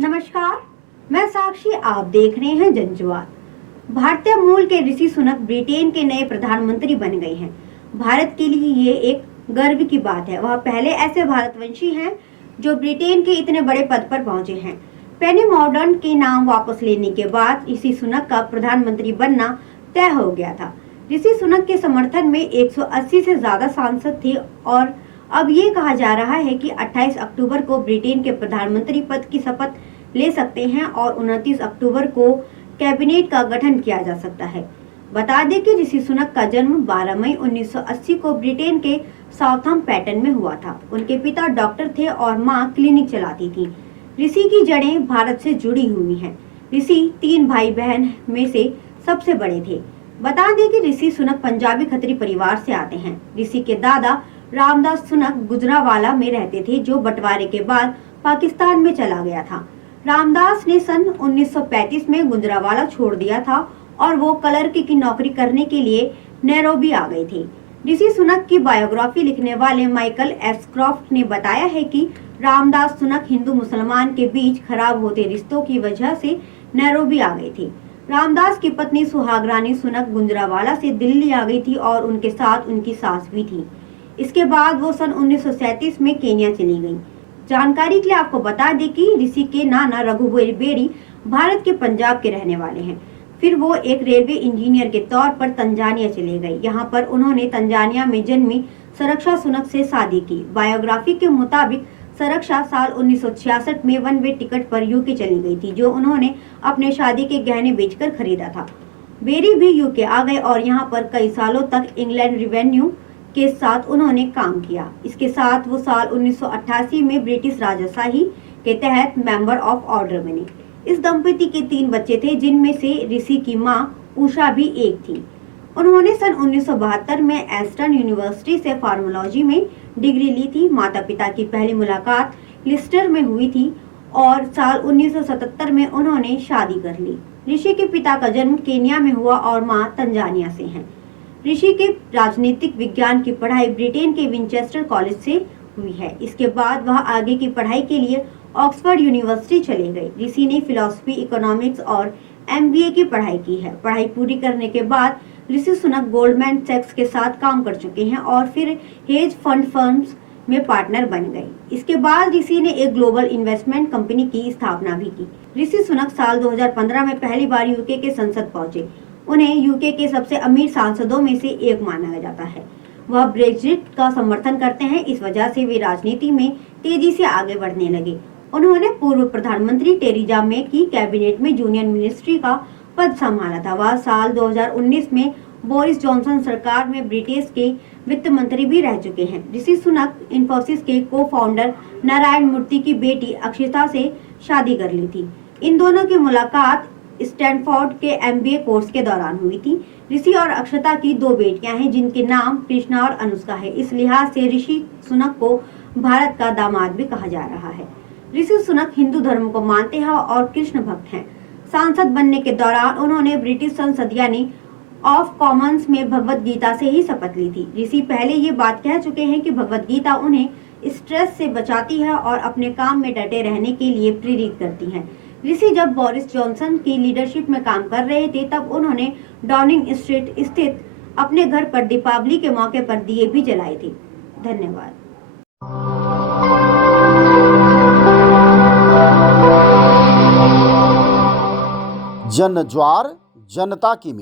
नमस्कार, मैं साक्षी। आप देख रहे हैं जनजुआर। भारतीय मूल के ऋषि सुनक ब्रिटेन के नए प्रधानमंत्री बन गए हैं। भारत के लिए ये एक गर्व की बात है। वह पहले ऐसे भारतवंशी हैं जो ब्रिटेन के इतने बड़े पद पर पहुंचे हैं। पेनी मॉर्डन के नाम वापस लेने के बाद ऋषि सुनक का प्रधानमंत्री बनना तय हो गया था। ऋषि सुनक के समर्थन में 180 से ज्यादा सांसद थे और अब ये कहा जा रहा है कि 28 अक्टूबर को ब्रिटेन के प्रधानमंत्री पद की शपथ ले सकते हैं और 29 अक्टूबर को कैबिनेट का गठन किया जा सकता है। बता दें कि ऋषि सुनक का जन्म 12 मई 1980 को ब्रिटेन के साउथम्पटन में हुआ था। उनके पिता डॉक्टर थे और मां क्लिनिक चलाती थी। ऋषि की जड़ें भारत से जुड़ी हुई हैं। ऋषि 3 भाई बहन में से सबसे बड़े थे। बता दें कि ऋषि सुनक पंजाबी खत्री परिवार से आते हैं। ऋषि के दादा रामदास सुनक गुजरावाला में रहते थे, जो बंटवारे के बाद पाकिस्तान में चला गया था। रामदास ने सन 1935 में गुजरावाला छोड़ दिया था और वो क्लर्क की नौकरी करने के लिए नैरोबी आ गए थे। ऋषि सुनक की बायोग्राफी लिखने वाले माइकल एस्क्रॉफ्ट ने बताया है कि रामदास सुनक हिंदू मुसलमान के बीच खराब होते रिश्तों की वजह से नैरोबी आ गए थे। रामदास की पत्नी सुहागरानी सुनक गुजरावाला से दिल्ली आ गई थी और उनके साथ उनकी सास भी थी। इसके बाद वो सन 1937 में केन्या चली गई। जानकारी के लिए आपको बता दें कि ऋषि के नाना रघुवीर बेरी भारत के पंजाब के रहने वाले हैं। फिर वो एक रेलवे इंजीनियर के तौर पर तंजानिया चले गए। यहाँ पर उन्होंने तंजानिया में जन्मी सरक्षा सुनक से शादी की। बायोग्राफी के मुताबिक सरक्षा साल 1966 में वन वे टिकट पर यूके चली गई थी, जो उन्होंने अपने शादी के गहने बेचकर खरीदा था। बेरी भी यूके आ गए और यहाँ पर कई सालों तक इंग्लैंड रेवेन्यू के साथ उन्होंने काम किया। इसके साथ वो साल 1988 में ब्रिटिश राजशाही के तहत मेंबर ऑफ ऑर्डर बने। इस दंपति के 3 बच्चे थे, जिनमें से ऋषि की मां उषा भी एक थी। उन्होंने सन 1972 में एस्टन यूनिवर्सिटी से फार्माकोलॉजी में डिग्री ली थी। माता पिता की पहली मुलाकात लिस्टर में हुई थी और साल 1977 में उन्होंने शादी कर ली। ऋषि के पिता का जन्म केन्या में हुआ और मां तंजानिया से हैं। ऋषि के राजनीतिक विज्ञान की पढ़ाई ब्रिटेन के विंचेस्टर कॉलेज से हुई है। इसके बाद वह आगे की पढ़ाई के लिए ऑक्सफोर्ड यूनिवर्सिटी चले गए। ऋषि ने फिलॉसफी, इकोनॉमिक्स और एमबीए की पढ़ाई की है। पढ़ाई पूरी करने के बाद ऋषि सुनक गोल्डमैन सैक्स के साथ काम कर चुके हैं और फिर हेज फंड फर्म्स में पार्टनर बन गए। इसके बाद ऋषि ने एक ग्लोबल इन्वेस्टमेंट कंपनी की स्थापना भी की। ऋषि सुनक साल 2015 में पहली बार यूके के संसद पहुंचे। उन्हें यूके के सबसे अमीर सांसदों में से एक माना जाता है। वह ब्रेक्जिट का समर्थन करते हैं। इस वजह से वे राजनीति में तेजी से आगे बढ़ने लगे। उन्होंने पूर्व प्रधानमंत्री टेरेसा मे की कैबिनेट में जूनियर मिनिस्ट्री का पद संभाला था। वह साल 2019 में बोरिस जॉनसन सरकार में ब्रिटेन के वित्त मंत्री भी रह चुके हैं। ऋषि सुनक इन्फोसिस के को फाउंडर नारायण मूर्ति की बेटी अक्षिता से शादी कर ली थी। इन दोनों की मुलाकात स्टैनफोर्ड के एमबीए कोर्स के दौरान हुई थी। ऋषि और अक्षता की 2 बेटियां हैं, जिनके नाम कृष्णा और अनुष्का है। इस लिहाज से ऋषि सुनक को भारत का दामाद भी कहा जा रहा है। ऋषि सुनक हिंदू धर्म को मानते हैं और कृष्ण भक्त हैं। सांसद बनने के दौरान उन्होंने ब्रिटिश संसद यानी ऑफ कॉमन्स में भगवत गीता से ही शपथ ली थी। ऋषि पहले ये बात कह चुके हैं कि भगवत गीता उन्हें स्ट्रेस से बचाती है और अपने काम में डटे रहने के लिए प्रेरित करती है। ऋषि जब बोरिस जॉनसन की लीडरशिप में काम कर रहे थे, तब उन्होंने डाउनिंग स्ट्रीट स्थित अपने घर पर दीपावली के मौके पर दिए भी जलाए थे। धन्यवाद। जनज्वार जनता की